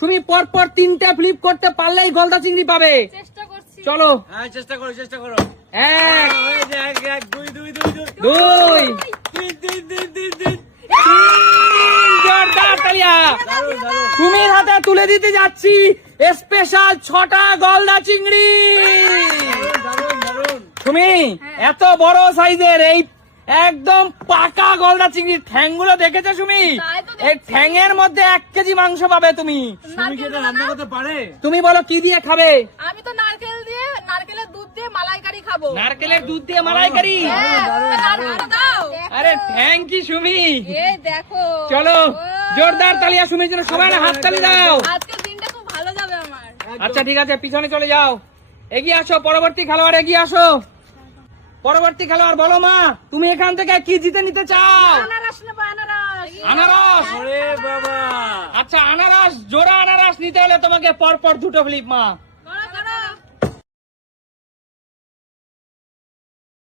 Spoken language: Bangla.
সুমি পরপর 3টে ফ্লিপ করতে পারলেই গলদা চিংড়ি পাবে। চেষ্টা করছি। চলো। হ্যাঁ চেষ্টা করো চেষ্টা করো। 1 এক 2 2 2 2 3 জোরদার তালিয়া। দারুণ দারুণ। সুমির হাতে তুলে দিতে যাচ্ছি স্পেশাল 6টা গলদা চিংড়ি। দারুণ দারুণ। সুমি এত বড় সাইজের এই একদম পাকা গলদা চিংড়ির ঠ্যাংগুলো দেখেছো সুমি? তাই তো দেখছি। এই ঠ্যাংয়ের মধ্যে 1 কেজি মাংস পাবে তুমি। তুমি কি এটা রান্না করতে পারে? তুমি বলো কি দিয়ে খাবে? আমি তো নারকেলের দুধ দিয়ে মালাইকারি খাবো। নারকেলের দুধ দিয়ে মালাইকারি। হ্যাঁ, নারকেল দাও। আরে থ্যাংক ইউ সুমি। এই দেখো। চলো ও। জোরদার তালিয়া সুমির জন্য, সবাই হাত তালি দাও। আজকের দিনটা খুব ভালো যাবে আমার। আচ্ছা ঠিক আছে, পিছনে চলে যাও। এগিয়ে আসো, পরবর্তী খেলোয়াড় এগিয়ে আসো। পরবর্তী খেলোয়াড় বলো মা, তুমি এখান থেকে কি জিতে নিতে চাও? আনারস নেবো, আনারস। আনারস। ওরে বাবা। আচ্ছা আনারস, জোড়া আনারস নিতে হলে তোমাকে পরপর 2টো ফ্লিপ মা।